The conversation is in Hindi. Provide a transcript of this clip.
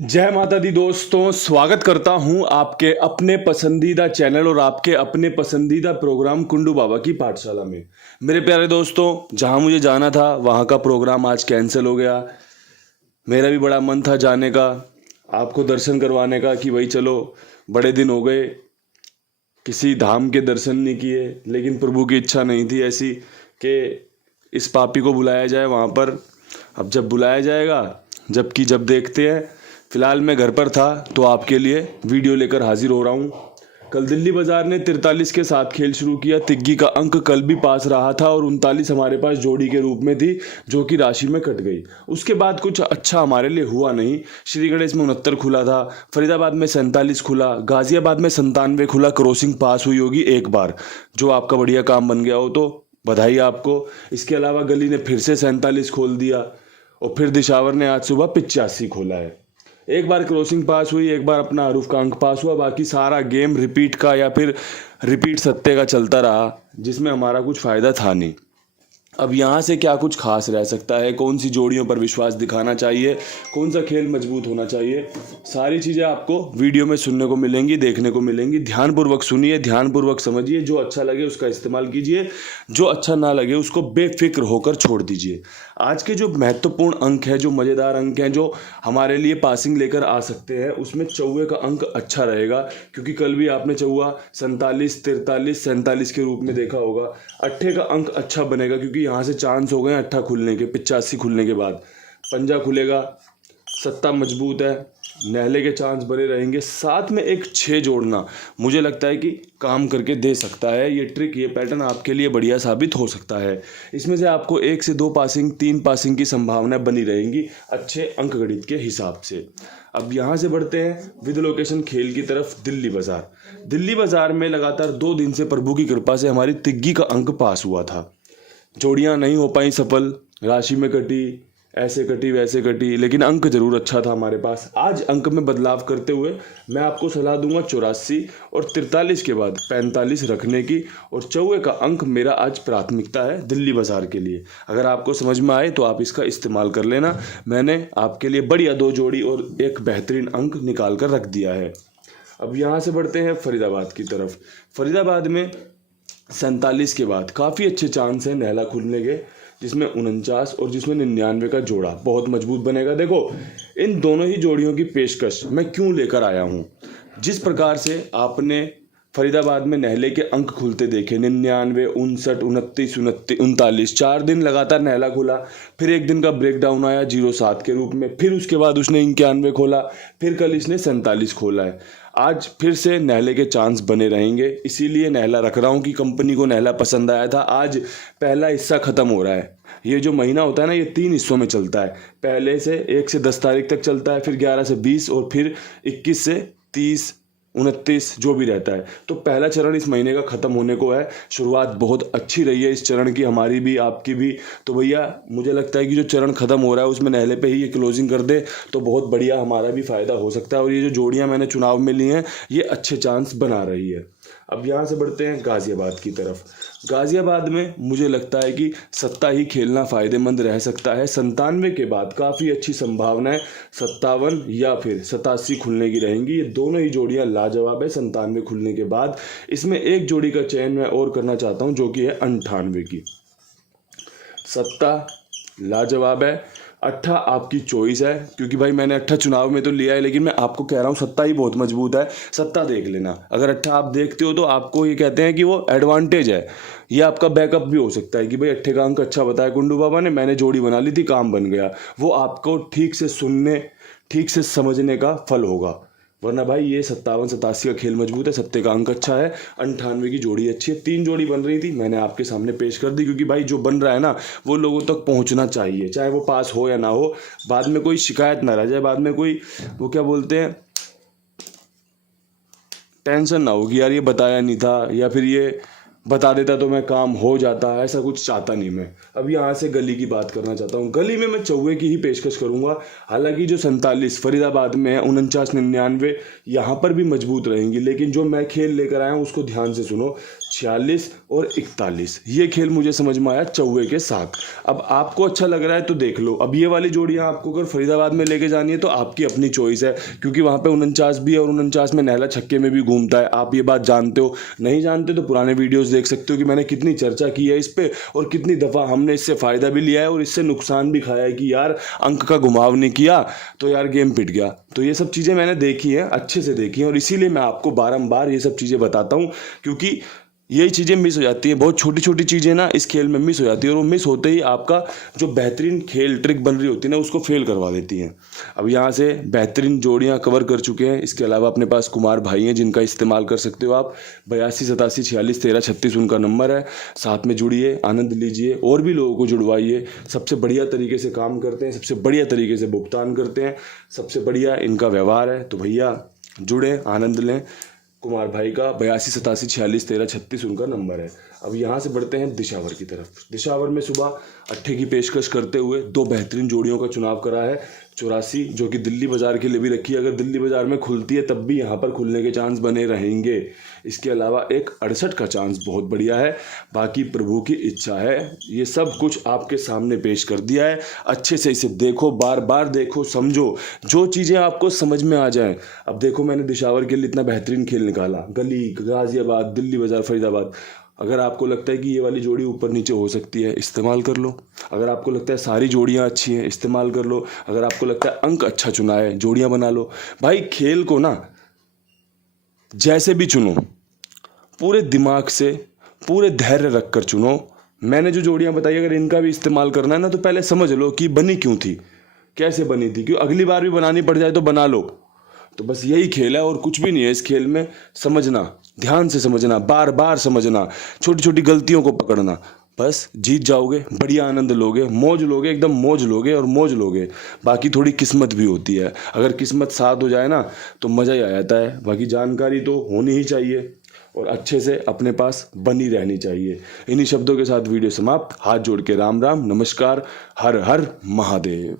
जय माता दी दोस्तों, स्वागत करता हूं आपके अपने पसंदीदा चैनल और आपके अपने पसंदीदा प्रोग्राम कुंडू बाबा की पाठशाला में। मेरे प्यारे दोस्तों, जहां मुझे जाना था वहां का प्रोग्राम आज कैंसिल हो गया। मेरा भी बड़ा मन था जाने का, आपको दर्शन करवाने का कि भाई चलो, बड़े दिन हो गए किसी धाम के दर्शन नहीं किए। लेकिन प्रभु की इच्छा नहीं थी ऐसी कि इस पापी को बुलाया जाए वहाँ पर। अब जब बुलाया जाएगा, जबकि जब देखते हैं। फिलहाल मैं घर पर था तो आपके लिए वीडियो लेकर हाजिर हो रहा हूँ। कल दिल्ली बाजार ने 43 के साथ खेल शुरू किया। तिग्गी का अंक कल भी पास रहा था और 39 हमारे पास जोड़ी के रूप में थी, जो कि राशि में कट गई। उसके बाद कुछ अच्छा हमारे लिए हुआ नहीं। श्री गणेश में 69 खुला था, फरीदाबाद में 47 खुला, गाजियाबाद में 97 खुला। क्रॉसिंग पास हुई होगी एक बार, जो आपका बढ़िया काम बन गया हो तो बधाई आपको। इसके अलावा गली ने फिर से 47 खोल दिया और फिर दिशावर ने आज सुबह 85 खोला है। एक बार क्रॉसिंग पास हुई, एक बार अपना हरूफ का अंक पास हुआ। बाकी सारा गेम रिपीट का या फिर रिपीट सत्ते का चलता रहा, जिसमें हमारा कुछ फ़ायदा था नहीं। अब यहाँ से क्या कुछ खास रह सकता है, कौन सी जोड़ियों पर विश्वास दिखाना चाहिए, कौन सा खेल मजबूत होना चाहिए, सारी चीज़ें आपको वीडियो में सुनने को मिलेंगी, देखने को मिलेंगी। ध्यानपूर्वक सुनिए, ध्यानपूर्वक समझिए। जो अच्छा लगे उसका इस्तेमाल कीजिए, जो अच्छा ना लगे उसको बेफिक्र होकर छोड़ दीजिए। आज के जो महत्वपूर्ण अंक है, जो मज़ेदार अंक हैं, जो हमारे लिए पासिंग लेकर आ सकते हैं, उसमें चौवे का अंक अच्छा रहेगा। क्योंकि कल भी आपने चौवा 47, 43, 47 के रूप में देखा होगा। अट्ठे का अंक अच्छा बनेगा क्योंकि यहाँ से चांस हो गए अट्ठा खुलने के, 85 खुलने के बाद पंजा खुलेगा। सत्ता मजबूत है, नहले के चांस बने रहेंगे। साथ में एक 6 जोड़ना मुझे लगता है कि काम करके दे सकता है। ये ट्रिक, ये पैटर्न आपके लिए बढ़िया साबित हो सकता है। इसमें से आपको 1 से 2 पासिंग, 3 पासिंग की संभावना बनी रहेंगी अच्छे अंक गणित के हिसाब से। अब यहाँ से बढ़ते हैं विद लोकेशन खेल की तरफ। दिल्ली बाजार, दिल्ली बाजार में लगातार 2 दिन से प्रभु की कृपा से हमारी तिग्गी का अंक पास हुआ था। जोड़ियाँ नहीं हो पाई सफल, राशि में कटी, ऐसे कटी वैसे कटी, लेकिन अंक जरूर अच्छा था हमारे पास। आज अंक में बदलाव करते हुए मैं आपको सलाह दूंगा 84 और 43 के बाद 45 रखने की। और चौवे का अंक मेरा आज प्राथमिकता है दिल्ली बाजार के लिए। अगर आपको समझ में आए तो आप इसका इस्तेमाल कर लेना। मैंने आपके लिए बढ़िया 2 जोड़ी और एक बेहतरीन अंक निकाल कर रख दिया है। अब यहाँ से बढ़ते हैं फरीदाबाद की तरफ। फरीदाबाद में 47 के बाद काफ़ी अच्छे चांस हैं नहला खुलने के, जिसमें 49 और जिसमें 99 का जोड़ा बहुत मजबूत बनेगा। देखो, इन दोनों ही जोड़ियों की पेशकश मैं क्यों लेकर आया हूँ। जिस प्रकार से आपने फरीदाबाद में नहले के अंक खुलते देखे, 99, 59, 29, 39, 4 दिन लगातार नहला खुला। फिर एक दिन का ब्रेकडाउन आया 07 के रूप में, फिर उसके बाद उसने 91 खोला, फिर कल इसने 47 खोला है। आज फिर से नहले के चांस बने रहेंगे, इसीलिए नहला रख रहा हूँ कि कंपनी को नहला पसंद आया था। आज पहला हिस्सा खत्म हो रहा है। ये जो महीना होता है ना, ये 3 हिस्सों में चलता है। पहले से 1 से 10 तारीख तक चलता है, फिर 11 से 20 और फिर 21 से 30, 29 जो भी रहता है। तो पहला चरण इस महीने का ख़त्म होने को है। शुरुआत बहुत अच्छी रही है इस चरण की, हमारी भी आपकी भी। तो भैया मुझे लगता है कि जो चरण ख़त्म हो रहा है उसमें नहले पे ही ये क्लोजिंग कर दे तो बहुत बढ़िया हमारा भी फ़ायदा हो सकता है। और ये जो जोड़ियाँ मैंने चुनाव में ली हैं, ये अच्छे चांस बना रही है। अब यहाँ से बढ़ते हैं गाज़ियाबाद की तरफ। गाज़ियाबाद में मुझे लगता है कि सत्ता ही खेलना फ़ायदेमंद रह सकता है। 97 के बाद काफ़ी अच्छी संभावनाएं 57 या फिर 87 खुलने की रहेंगी। ये दोनों ही जोड़ियां लाजवाब है 97 खुलने के बाद। इसमें एक जोड़ी का चयन मैं और करना चाहता हूं, जो कि है 98 की। सत्ता लाजवाब है, अट्ठा आपकी चॉइस है, क्योंकि भाई मैंने अट्ठा चुनाव में तो लिया है, लेकिन मैं आपको कह रहा हूँ सत्ता ही बहुत मजबूत है। सत्ता देख लेना, अगर अट्ठा आप देखते हो तो आपको ये कहते हैं कि वो एडवांटेज है। ये आपका बैकअप भी हो सकता है कि भाई अट्ठे का अंक अच्छा बताया कुंडू बाबा ने, मैंने जोड़ी बना ली थी, काम बन गया। वो आपको ठीक से सुनने, ठीक से समझने का फल होगा। वरना भाई ये 57, 87 का खेल मजबूत है, सत्ते का अंक अच्छा है, 98 की जोड़ी अच्छी है। 3 जोड़ी बन रही थी, मैंने आपके सामने पेश कर दी, क्योंकि भाई जो बन रहा है ना वो लोगों तक पहुंचना चाहिए, चाहे वो पास हो या ना हो। बाद में कोई शिकायत ना रह जाए, बाद में कोई वो क्या बोलते हैं, टेंशन ना हो कि यार ये बताया नहीं था, या फिर ये बता देता तो मैं काम हो जाता, ऐसा कुछ चाहता नहीं मैं। अब यहाँ से गली की बात करना चाहता हूँ। गली में मैं चौवे की ही पेशकश करूँगा। हालांकि जो 47 फरीदाबाद में है, 49-99 यहाँ पर भी मजबूत रहेंगी, लेकिन जो मैं खेल लेकर आया हूँ उसको ध्यान से सुनो। 46 और 41 ये खेल मुझे समझ में आया चौवे के साथ। अब आपको अच्छा लग रहा है तो देख लो। अब ये वाली जोड़ियाँ आपको अगर फरीदाबाद में लेके जानी है तो आपकी अपनी चॉइस है, क्योंकि वहाँ पे 49 भी है और 49 में नहला छक्के में भी घूमता है। आप ये बात जानते हो, नहीं जानते तो पुराने वीडियोस देख सकते हो कि मैंने कितनी चर्चा की है इस पे और कितनी दफ़ा हमने इससे फ़ायदा भी लिया है और इससे नुकसान भी खाया है कि यार अंक का घुमाव नहीं किया तो यार गेम पिट गया। तो ये सब चीज़ें मैंने देखी हैं, अच्छे से देखी हैं, और इसीलिए मैं आपको बारंबार ये सब चीज़ें बताता हूँ, क्योंकि यही चीज़ें मिस हो जाती है। बहुत छोटी छोटी चीज़ें ना इस खेल में मिस हो जाती है और वो मिस होते ही आपका जो बेहतरीन खेल ट्रिक बन रही होती है ना उसको फेल करवा देती हैं। अब यहाँ से बेहतरीन जोड़ियाँ कवर कर चुके हैं। इसके अलावा अपने पास कुमार भाई हैं जिनका इस्तेमाल कर सकते हो आप। 82 87 46 13 36 उनका नंबर है। साथ में जुड़िए, आनंद लीजिए, और भी लोगों को जुड़वाइए। सबसे बढ़िया तरीके से काम करते हैं, सबसे बढ़िया तरीके से भुगतान करते हैं, सबसे बढ़िया इनका व्यवहार है। तो भैया जुड़े, आनंद लें। कुमार भाई का 82 87 46 13 36 उनका नंबर है। अब यहाँ से बढ़ते हैं दिशावर की तरफ। दिशावर में सुबह अट्ठे की पेशकश करते हुए दो बेहतरीन जोड़ियों का चुनाव करा है। 84 जो कि दिल्ली बाजार के लिए भी रखी है, अगर दिल्ली बाजार में खुलती है तब भी यहाँ पर खुलने के चांस बने रहेंगे। इसके अलावा एक 68 का चांस बहुत बढ़िया है। बाकी प्रभु की इच्छा है। ये सब कुछ आपके सामने पेश कर दिया है। अच्छे से इसे देखो, बार बार देखो, समझो, जो चीज़ें आपको समझ में आ जाएं। अब देखो मैंने दिशावर के लिए इतना बेहतरीन खेल निकाला, गली, गाजियाबाद, दिल्ली बाजार, फरीदाबाद। अगर आपको लगता है कि ये वाली जोड़ी ऊपर नीचे हो सकती है, इस्तेमाल कर लो। अगर आपको लगता है सारी जोड़ियाँ अच्छी हैं, इस्तेमाल कर लो। अगर आपको लगता है अंक अच्छा चुना है, जोड़ियाँ बना लो। भाई खेल को ना जैसे भी चुनो, पूरे दिमाग से, पूरे धैर्य रख कर चुनो। मैंने जो जोड़ियाँ बताई अगर इनका भी इस्तेमाल करना है ना तो पहले समझ लो कि बनी क्यों थी, कैसे बनी थी, क्यों अगली बार भी बनानी पड़ जाए तो बना लो। तो बस यही खेल है और कुछ भी नहीं है इस खेल में। समझना, ध्यान से समझना, बार बार समझना, छोटी छोटी गलतियों को पकड़ना, बस जीत जाओगे, बढ़िया आनंद लोगे, मौज लोगे, एकदम मौज लोगे और मौज लोगे। बाकी थोड़ी किस्मत भी होती है, अगर किस्मत साथ हो जाए ना तो मज़ा ही आ जाता है। बाकी जानकारी तो होनी ही चाहिए और अच्छे से अपने पास बनी रहनी चाहिए। इन्हीं शब्दों के साथ वीडियो समाप्त। हाथ जोड़ के राम राम, नमस्कार, हर हर महादेव।